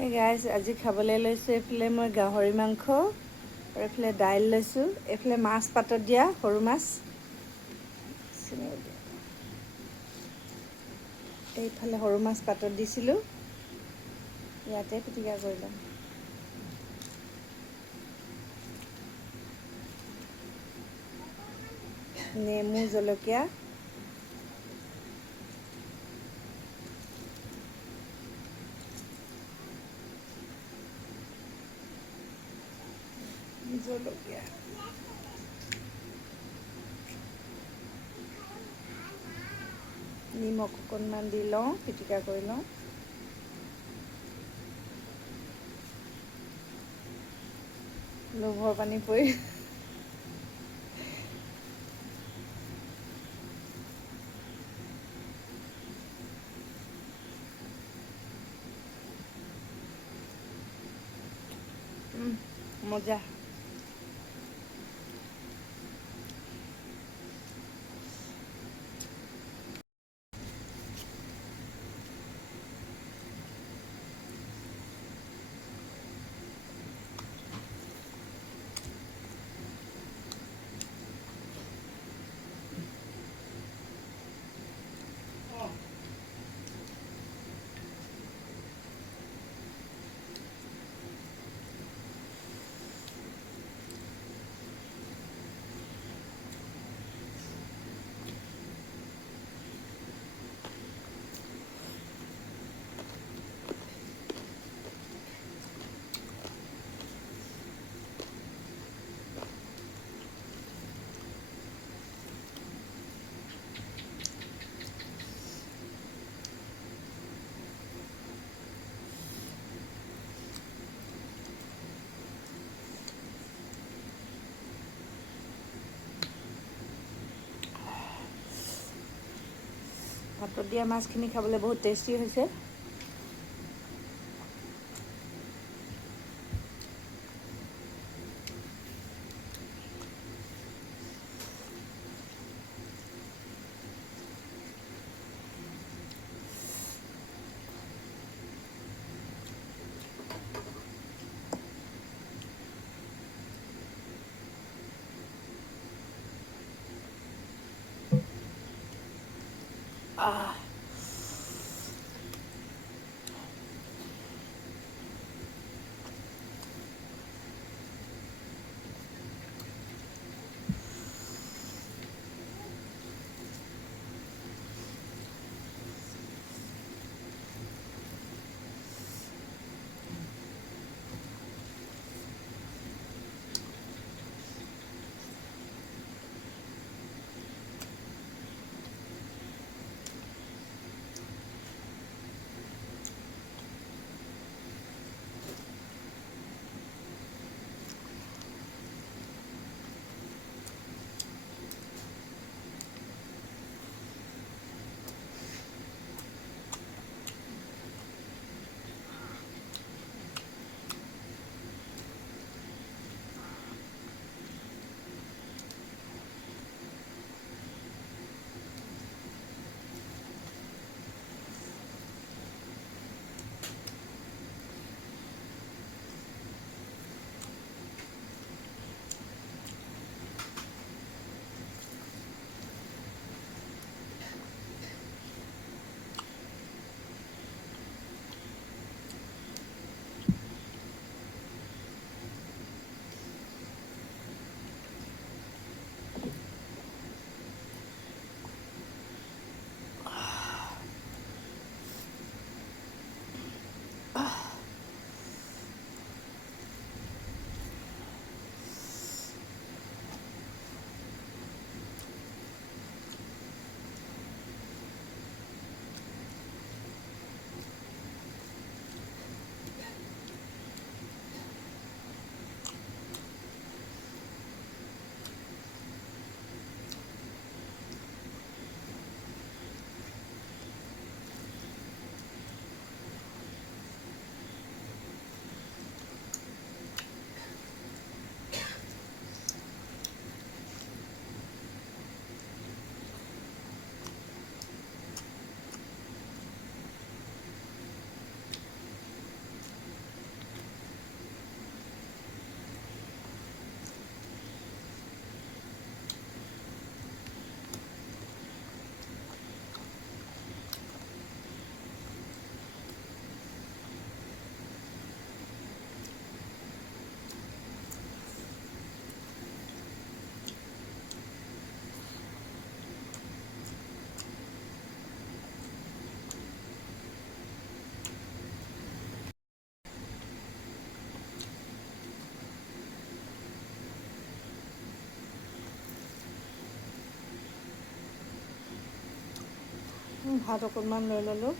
এই গাইজ আজি খাবলৈ লৈছোঁ এইফালে মই গাহৰি মাংস আৰু এইফালে দাইল লৈছোঁ, এইফালে মাছ পাতত দিয়া সৰু মাছ, এইফালে সৰু মাছ পাতত দিছিলোঁ, ইয়াতে পিটিকা কৰি ল'ম। নেমু জলকীয়া জলকীয়া নিমখ অকণমান দি লওঁ, পিটিকা কৰি লওঁ। লোভৰ পানী পৰি মজা। ভাতত দিয়া মাছখিনি খাবলৈ বহুত টেষ্টি হৈছে। ভাত অকণমান লৈ ল'লোঁ।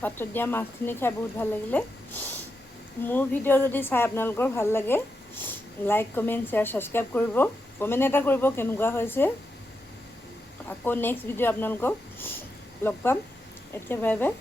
পাতত দিয়া মাছখিনি খাই বহুত ভাল লাগিলে। মোৰ ভিডিঅ' যদি চাই আপোনালোকৰ ভাল লাগে, লাইক কমেণ্ট শ্বেয়াৰ ছাবস্ক্ৰাইব কৰিব, কমেণ্ট এটা কৰিব কেনেকুৱা হৈছে। আকৌ নেক্সট ভিডিঅ' আপোনালোকক লগ পাম। এতিয়া বাই বাই।